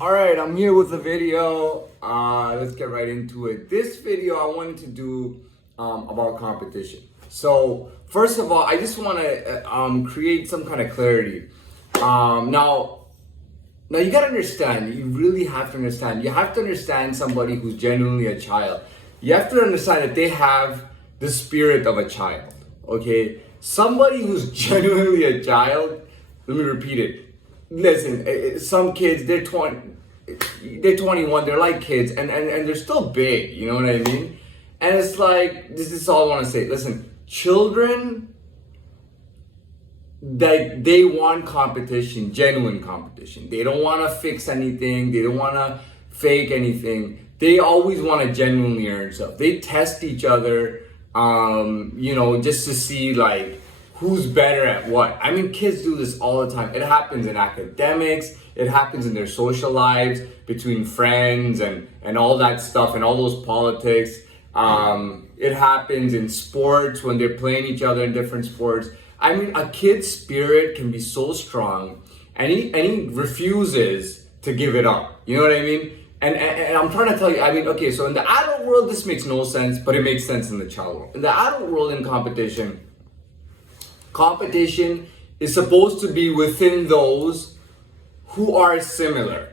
All right, I'm here with a video. Let's get right into it. This video I wanted to do about competition. So first of all, I just want to create some kind of clarity. Now you gotta understand. You really have to understand. You have to understand somebody who's genuinely a child. You have to understand that they have the spirit of a child. Okay, somebody who's genuinely a child. Let me repeat it. Listen, some kids, they're 21, they're like kids, and they're still big, you know what I mean? And it's like, this is all I want to say. Listen, children, they want competition, genuine competition. They don't want to fix anything. They don't want to fake anything. They always want to genuinely earn stuff. They test each other, just to see like, who's better at what. I mean, kids do this all the time. It happens in academics, it happens in their social lives, between friends and all that stuff and all those politics. It happens in sports when they're playing each other in different sports. I mean, a kid's spirit can be so strong and he refuses to give it up. You know what I mean? And I'm trying to tell you, I mean, okay, so in the adult world, this makes no sense, but it makes sense in the child world. In the adult world, in competition is supposed to be within those who are similar,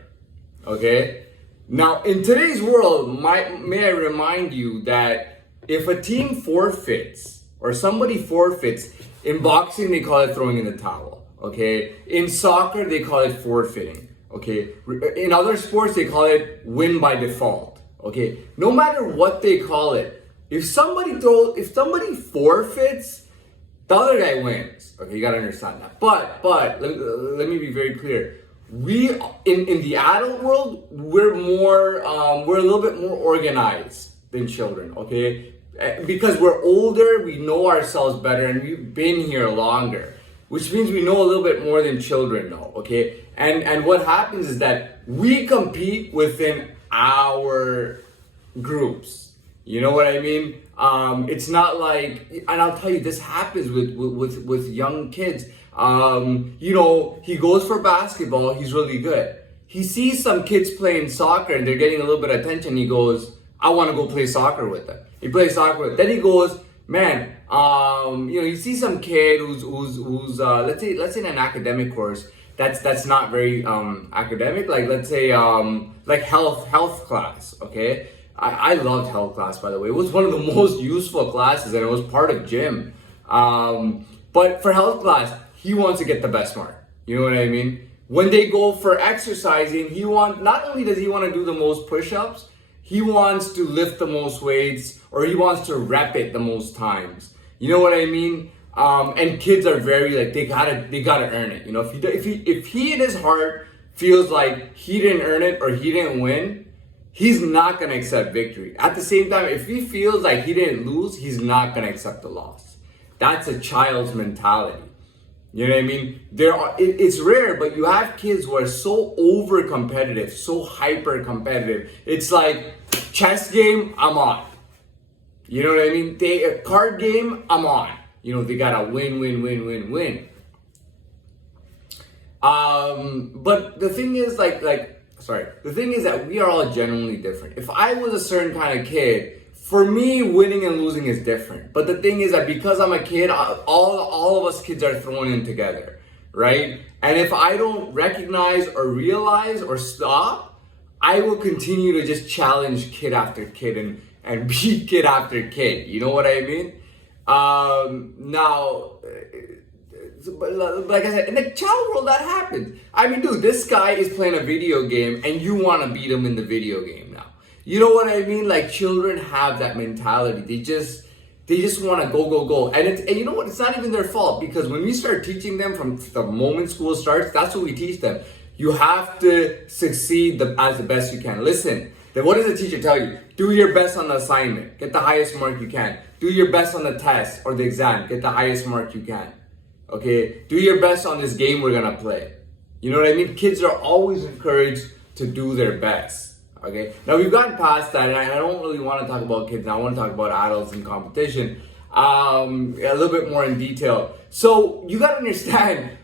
okay? Now, in today's world, may I remind you that if a team forfeits or somebody forfeits, in boxing, they call it throwing in the towel, okay? In soccer, they call it forfeiting, okay? In other sports, they call it win by default, okay? No matter what they call it, if somebody forfeits, the other guy wins. Okay, you gotta understand that. But let me be very clear. We in the adult world, we're a little bit more organized than children. Okay, because we're older, we know ourselves better, and we've been here longer, which means we know a little bit more than children know. Okay, and what happens is that we compete within our groups. You know what I mean? It's not like, and I'll tell you, this happens with young kids. He goes for basketball, he's really good. He sees some kids playing soccer and they're getting a little bit of attention. He goes, I want to go play soccer with them. He plays soccer with them. Then he goes, man, you see some kid who's let's say in an academic course that's not very academic, like let's say like health class, okay? I loved health class, by the way. It was one of the most useful classes, and it was part of gym. But for health class, he wants to get the best mark. You know what I mean? When they go for exercising, not only does he want to do the most push-ups, he wants to lift the most weights, or he wants to rep it the most times. You know what I mean? And kids are very like they gotta earn it. You know, if he in his heart feels like he didn't earn it or he didn't win, he's not going to accept victory. At the same time, if he feels like he didn't lose, he's not going to accept the loss. That's a child's mentality. You know what I mean? It's rare, but you have kids who are so over competitive, so hyper competitive. It's like chess game, I'm on. You know what I mean? A card game, I'm on. You know, they got to win. But the thing is the thing is that we are all genuinely different. If I was a certain kind of kid, for me, winning and losing is different. But the thing is that because I'm a kid, all of us kids are thrown in together, right? And if I don't recognize or realize or stop, I will continue to just challenge kid after kid and beat kid after kid. You know what I mean? But like I said, in the child world, that happens. I mean, dude, this guy is playing a video game and you want to beat him in the video game now. You know what I mean? Like, children have that mentality. They just want to go. And you know what? It's not even their fault, because when we start teaching them from the moment school starts, that's what we teach them. You have to succeed as the best you can. Listen, then what does the teacher tell you? Do your best on the assignment. Get the highest mark you can. Do your best on the test or the exam. Get the highest mark you can. Okay, do your best on this game we're gonna play. You know what I mean? Kids are always encouraged to do their best. Okay, now we've gotten past that, and I don't really want to talk about kids now. I want to talk about adults in competition a little bit more in detail. So you gotta understand,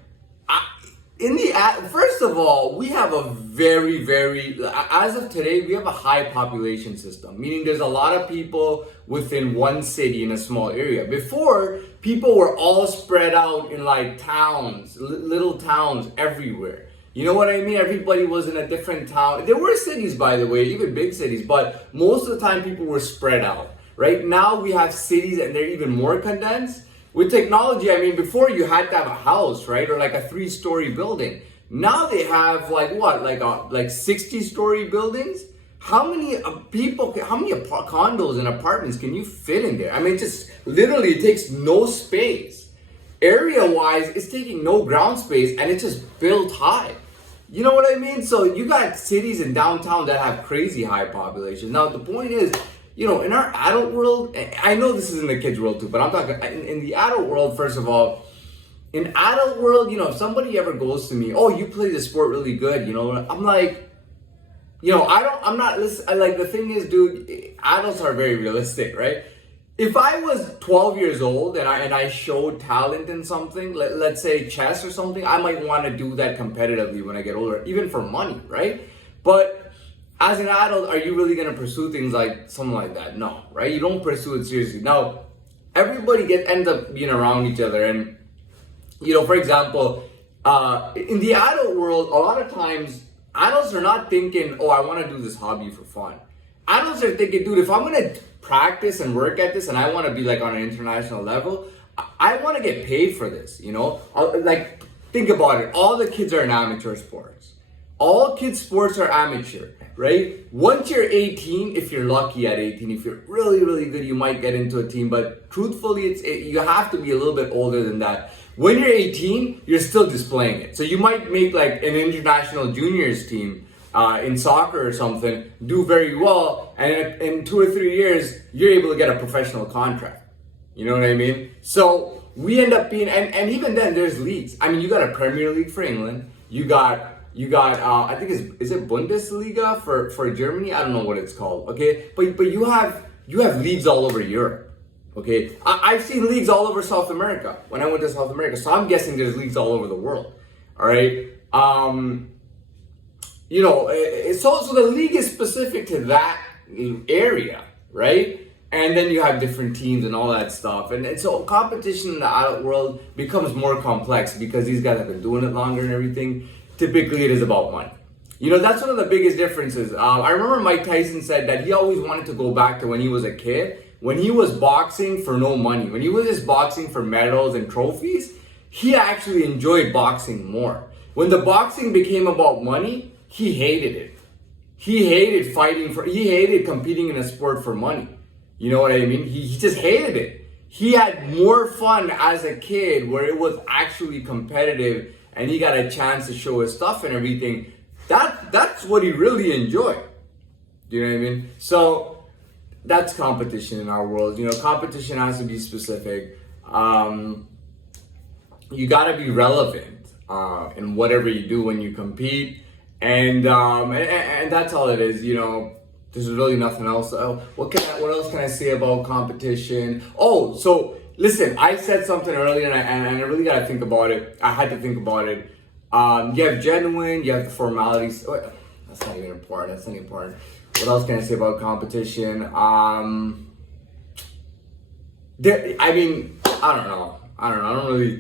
First of all, we have a very, as of today, we have a high population system, meaning there's a lot of people within one city in a small area. Before, people were all spread out in like towns, little towns everywhere. You know what I mean? Everybody was in a different town. There were cities, by the way, even big cities, but most of the time people were spread out. Right now we have cities and they're even more condensed. With technology, I mean, before you had to have a house, right? Or like a 3-story building. Now they have like what? Like 60-story buildings? How many condos and apartments can you fit in there? I mean, just literally it takes no space. Area-wise, it's taking no ground space and it's just built high. You know what I mean? So you got cities in downtown that have crazy high population. Now, the point is, you know, in our adult world, I know this is in the kids' world too, but I'm talking in the adult world. First of all, in adult world, you know, if somebody ever goes to me, oh, you play the sport really good, you know, I'm like, you know, I'm not, like, the thing is, dude, adults are very realistic, right? If I was 12 years old and I showed talent in something, let's say chess or something, I might want to do that competitively when I get older, even for money, right? But as an adult, are you really going to pursue things like something like that? No, right? You don't pursue it seriously. Now, everybody ends up being around each other. And, you know, for example, in the adult world, a lot of times, adults are not thinking, oh, I want to do this hobby for fun. Adults are thinking, dude, if I'm going to practice and work at this and I want to be like on an international level, I want to get paid for this, you know? Like, think about it. All the kids are in amateur sports. All kids' sports are amateur, right? Once you're 18, if you're lucky at 18, if you're really good, you might get into a team. But truthfully, you have to be a little bit older than that. When you're 18, you're still displaying it. So you might make like an international juniors team in soccer or something, do very well, and in 2 or 3 years, you're able to get a professional contract. You know what I mean? So we end up being, and even then, there's leagues. I mean, you got a Premier League for England. You got I think is it Bundesliga for Germany? I don't know what it's called. Okay, but you have leagues all over Europe. Okay, I've seen leagues all over South America when I went to South America. So I'm guessing there's leagues all over the world. All right. You know, so the league is specific to that area, right? And then you have different teams and all that stuff. And so competition in the adult world becomes more complex because these guys have been doing it longer and everything. Typically, it is about money. You know, that's one of the biggest differences. I remember Mike Tyson said that he always wanted to go back to when he was a kid, when he was boxing for no money, when he was just boxing for medals and trophies. He actually enjoyed boxing more. When the boxing became about money, he hated it. He hated he hated competing in a sport for money. You know what I mean? He just hated it. He had more fun as a kid where it was actually competitive and he got a chance to show his stuff and everything. That's what he really enjoyed. Do you know what I mean? So that's competition in our world. You know, competition has to be specific. You gotta be relevant in whatever you do when you compete. And that's all it is, you know. There's really nothing else. What else can I say about competition? Oh, so listen, I said something earlier, and I really gotta think about it. I had to think about it. You have genuine, you have the formalities. Oh, that's not even important. That's not important. What else can I say about competition? I mean, I don't know. I don't really